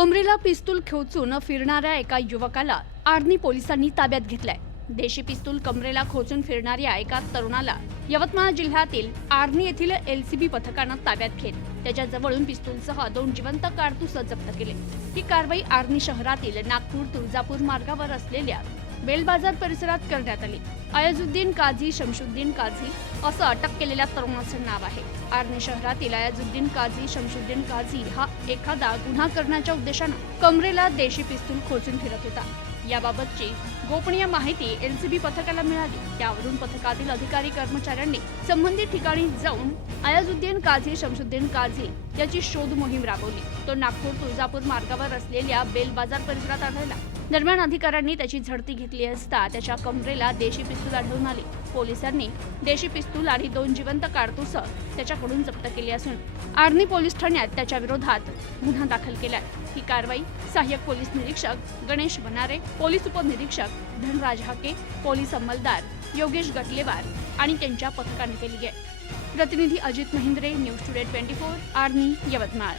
कमरेला पिस्तूल खोचून फिरणाऱ्या एका युवकाला आर्नी पोलिसांनी ताब्यात घेतलाय. देशी पिस्तूल कमरेला खोचून फिरणाऱ्या एका तरुणाला यवतमाळ जिल्ह्यातील आर्नी येथील एलसीबी पथकानं ताब्यात घेत त्याच्या जवळून पिस्तूलसह दोन जिवंत कारतूस जप्त केले. ही कारवाई आर्नी शहरातील नागपूर तुळजापूर मार्गावर असलेल्या बेलबाजार परिसरात करण्यात आली. अयाजुद्दीन काझी शमशुद्दीन काझी असं अटक केलेल्या तरुणाचं नाव आहे. आर्णे शहरातील अयाजुद्दीन काझी शमशुद्दीन काझी हा एखादा गुन्हा करण्याच्या उद्देशानं कमरेला देशी पिस्तूल खोचून फिरत होता. याबाबतची गोपनीय माहिती एनसीबी पथकाला मिळाली. त्यावरून पथकातील अधिकारी कर्मचाऱ्यांनी संबंधित ठिकाणी जाऊन अयाजुद्दीन काझी शमशुद्दीन काझी याची शोध मोहीम राबवली. तो नागपूर तुळजापूर मार्गावर असलेल्या बेल बाजार परिसरात आढळला. दरम्यान अधिकाऱ्यांनी त्याची झडती घेतली असता त्याच्या कमरेला देशी पिस्तूल आढळून आली. पोलिसांनी देशी पिस्तूल आणि दोन जिवंत कारतूस त्याच्याकडून जप्त केली असून आर्नी पोलीस ठाण्यात त्याच्या विरोधात गुन्हा दाखल केलाय. ही कारवाई सहाय्यक पोलीस निरीक्षक गणेश बनारे पोलीस उपनिरीक्षक धनराज हाके पोलीस अंमलदार योगेश गटलेवार आणि त्यांच्या पथकाने केली आहे. प्रतिनिधी Ajit Mahindre news today twenty four Arni Yavatmal.